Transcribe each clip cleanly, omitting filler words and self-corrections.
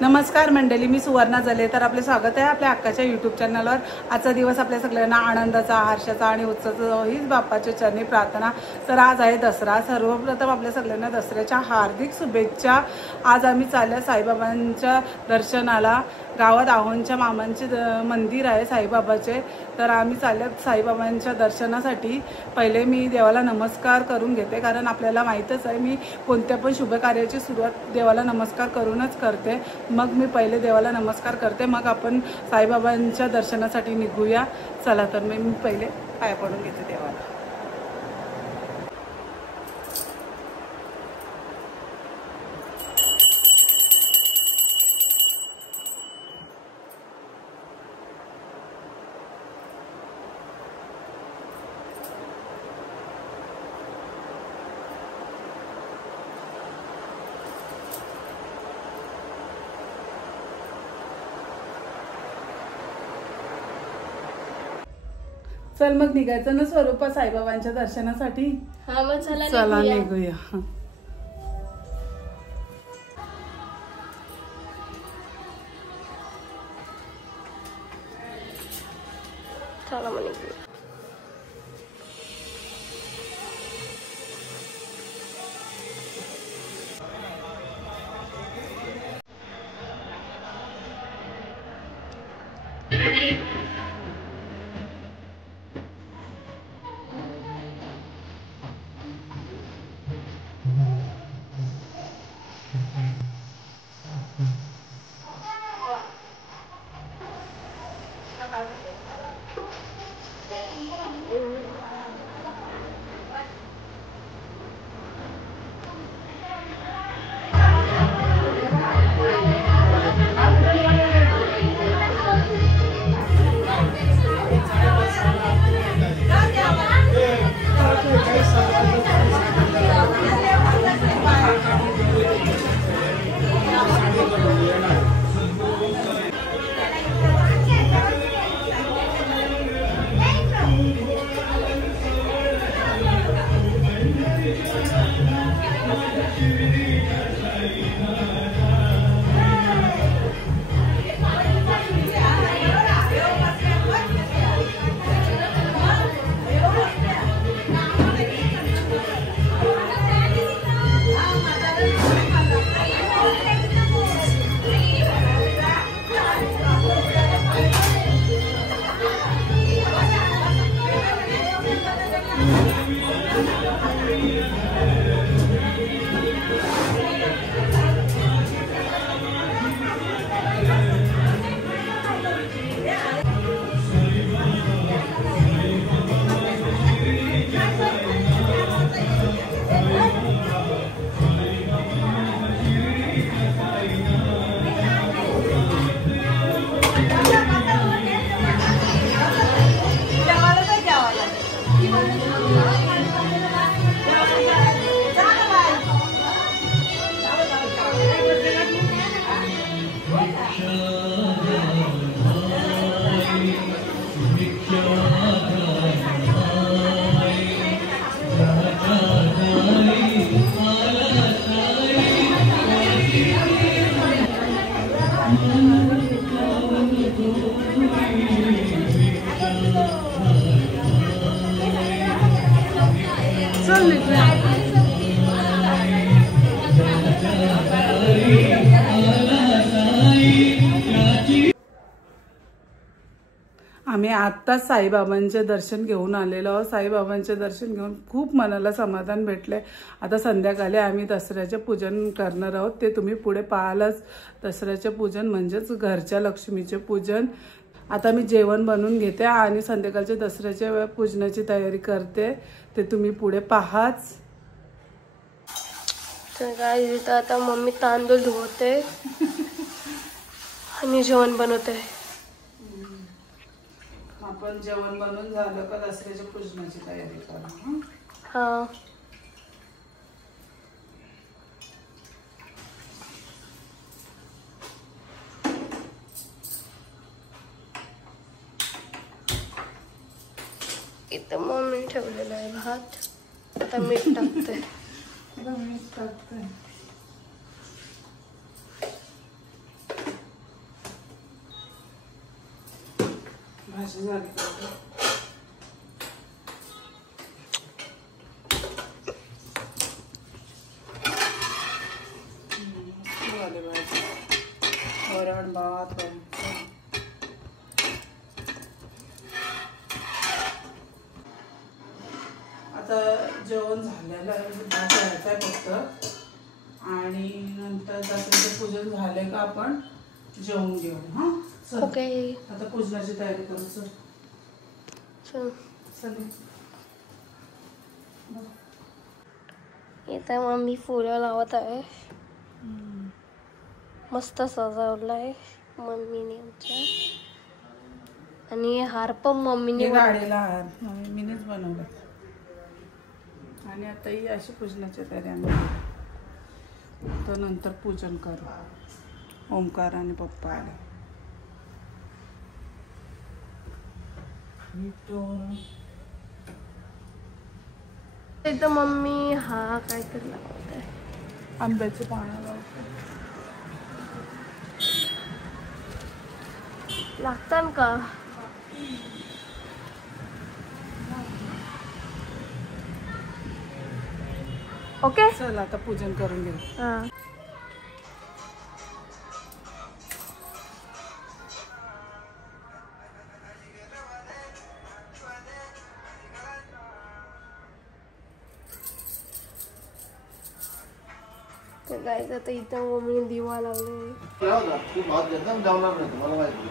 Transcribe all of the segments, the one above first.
नमस्कार मंडळी, मी सुवर्णा जले. तर आपले स्वागत आहे आपल्या अक्काच्या यूट्यूब चॅनलवर. आजचा दिवस आपल्या सगळ्यांना आनंदाचा, हर्षाचा आणि उत्साहाचा हीच बाप्पाच्या चरणी प्रार्थना. तर आज आहे दसरा. सर्वप्रथम आपल्या सगळ्यांना दसऱ्याच्या हार्दिक शुभेच्छा. आज आम्ही चालल्या साईबाबांच्या दर्शनाला. गावात आहोंच्या मामांचे मंदिर आहे साईबाबाचे. तर आम्ही चालल्यात साईबाबांच्या दर्शनासाठी. पहिले मी देवाला नमस्कार करून घेते, कारण आपल्याला माहीतच आहे मी कोणत्या पण शुभ कार्याची सुरुवात देवाला नमस्कार करूनच करते. मग मी पहिले देवाला नमस्कार करते, मग आपण साईबाबांच्या दर्शनासाठी निघूया. चला तर मी पहिले पाया पडून घेते देवाला. चल मग निघायचं ना स्वरूपा साईबाबांच्या दर्शनासाठी. हा मग चला निघूया. चला मग निघूया. आम्ही आत्ताच साईबाबांचे दर्शन घेऊन आलेलो आहोत. साईबाबांचे दर्शन घेऊन खूप मनाला समाधान भेटले. आता संध्याकाळी आम्ही दसऱ्याचे पूजन करणार आहोत. ते तुम्ही पुढे पाहालच. दसऱ्याचे पूजन म्हणजेच घरच्या लक्ष्मीचे पूजन. आता मी जेवण बनवून घेते आणि संध्याकाळच्या दसऱ्याच्या पूजनाची तयारी करते. ते तुम्ही पुढे पाहाच. तर काय इथं आता मम्मी तांदूळ धुवते आणि जेवण बनवते. आपण जेवण बनवून झालं का दसऱ्याच्या पूजनाची तयारी करू. हा इथं मम्मी ठेवलेला आहे भात. आता मीठ टाकते. अशी झाली पाहिजे. झाले भाजी वरण भात आता जेवण झालेलं आहे. भात करायचा आहे फक्त आणि नंतर दसऱ्याचं पूजन झाले का आपण जेवून घेऊ. हा ओके. आता पूजनाची तयारी करू. चल चल. इथे मम्मी फुलं लावत आहे. मस्त सजवलं आहे मम्मीने आमच्या. आणि हार पण मम्मीने गाडीला हार मीनेच बनवला. आणि आता ही अशी पूजनाची तयारी आम्ही तर नंतर पूजन करू. ओमकार आणि पप्पा आले. इथं मम्मी हा काहीतरी लावत आहे. आंब्याचे पानं लावते. लागतात का? ओके. चल आता पूजन करून घेऊ. हा. तर गाईज आता इथं मम्मीने दिवा लावले. तू भात घेतला जाणार नाही तुम्हाला माहिती.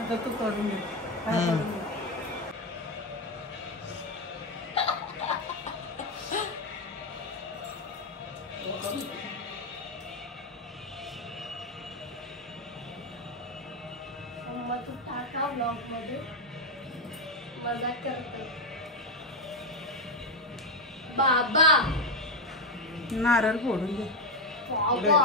आता तू करून घे. काय करून घे. तू टाका ब्लॉग मध्ये. मजाक करते बाबा. नारळ फोडून दे. बाबा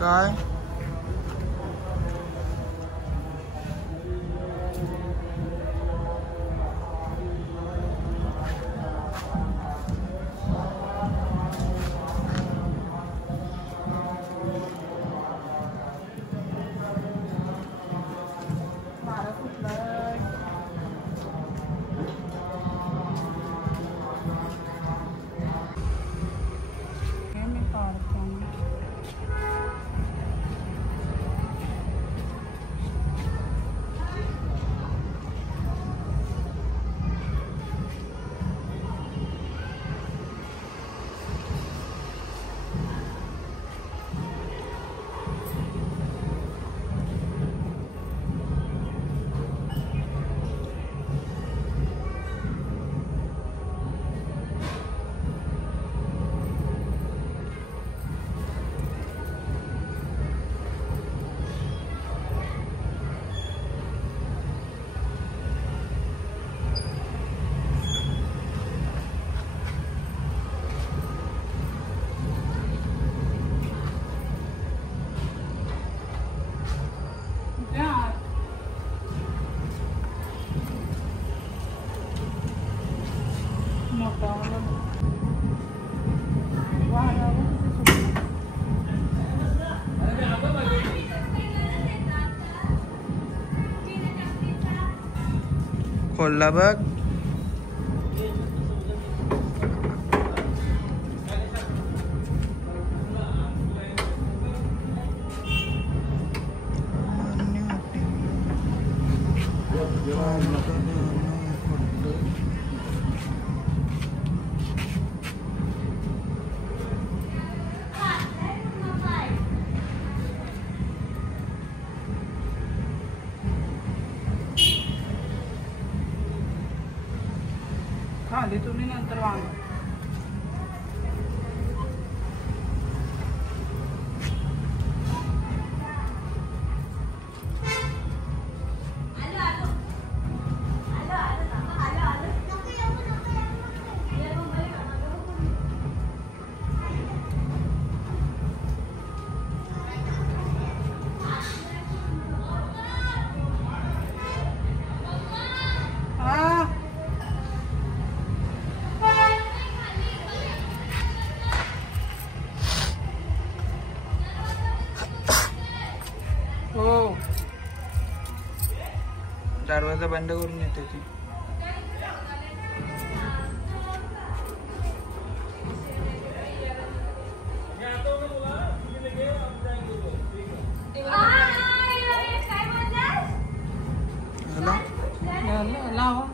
काय खोलला बघ. खाली तुम्ही नंतर वांग. हो, दरवाजा बंद करून येते ती. लावा.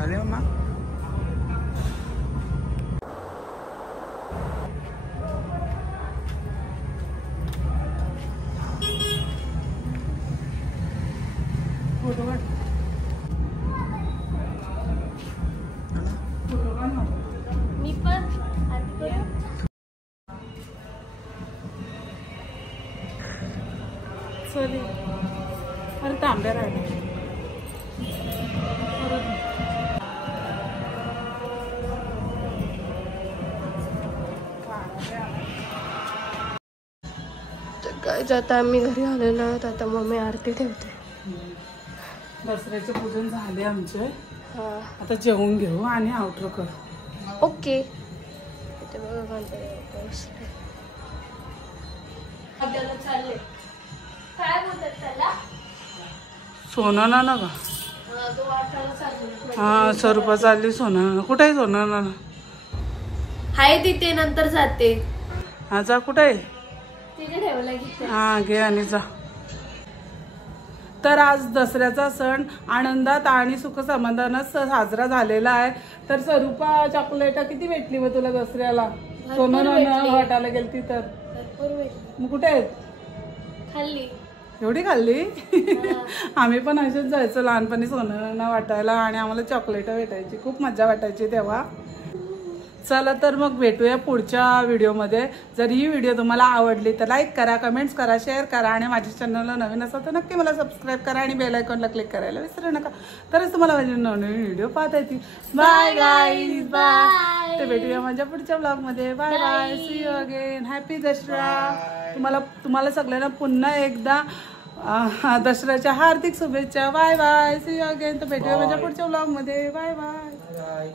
आले मम्मा. मी पण चल अरे तांब्या राहिला. काय आता आम्ही घरी आलेलो आहोत. आता मम्मी आरती ठेवते. दसऱ्याचे पूजन झाले आमचे. हा आता जेवून घेऊ आणि आउटरो कर. ओके. इथे बघा चालले. काय बोलतात त्याला? सोनं ना का तो वाटायला चालू. हा स्वरूपा चालली सोनं. कुठे आहे सोनं ना? हाय तिथे नंतर जाते. हा जा कुठे आहे? तिथे ठेवला की. हा घे आणि जा. तर आज दसऱ्याचा सण आनंदात आणि सुख समाधानात साजरा झालेला आहे. तर स्वरूपा चॉकलेट किती भेटली व तुला दसऱ्याला? सोनं वाटायला गेलती तर भरपूर भेटली. मग कुठे आहेत? खाल्ली. एवढी खाल्ली? आम्ही पण असेच जायचो लहानपणी सोनं वाटायला आणि आम्हाला चॉकलेट भेटायची. खूप मजा वाटायची तेव्हा. चला तर मग भेटूया पुढच्या व्हिडिओमध्ये. जर ही व्हिडिओ तुम्हाला आवडली तर लाईक करा, कमेंट्स करा, शेअर करा आणि माझ्या चॅनलला नवीन असाल तर नक्की मला सबस्क्राईब करा आणि बेल आयकॉनला क्लिक करायला विसरू नका. तरच तुम्हाला माझे नवीन व्हिडिओ पाहता येतील. Bye guys, bye. तर भेटूया माझ्या पुढच्या ब्लॉगमध्ये. Bye bye. See you again. Happy Dussehra. तुम्हाला सगळ्यांना पुन्हा एकदा दसऱ्याच्या हार्दिक शुभेच्छा. Bye bye. See you again. तर भेटूया माझ्या पुढच्या ब्लॉगमध्ये. Bye bye. बाय.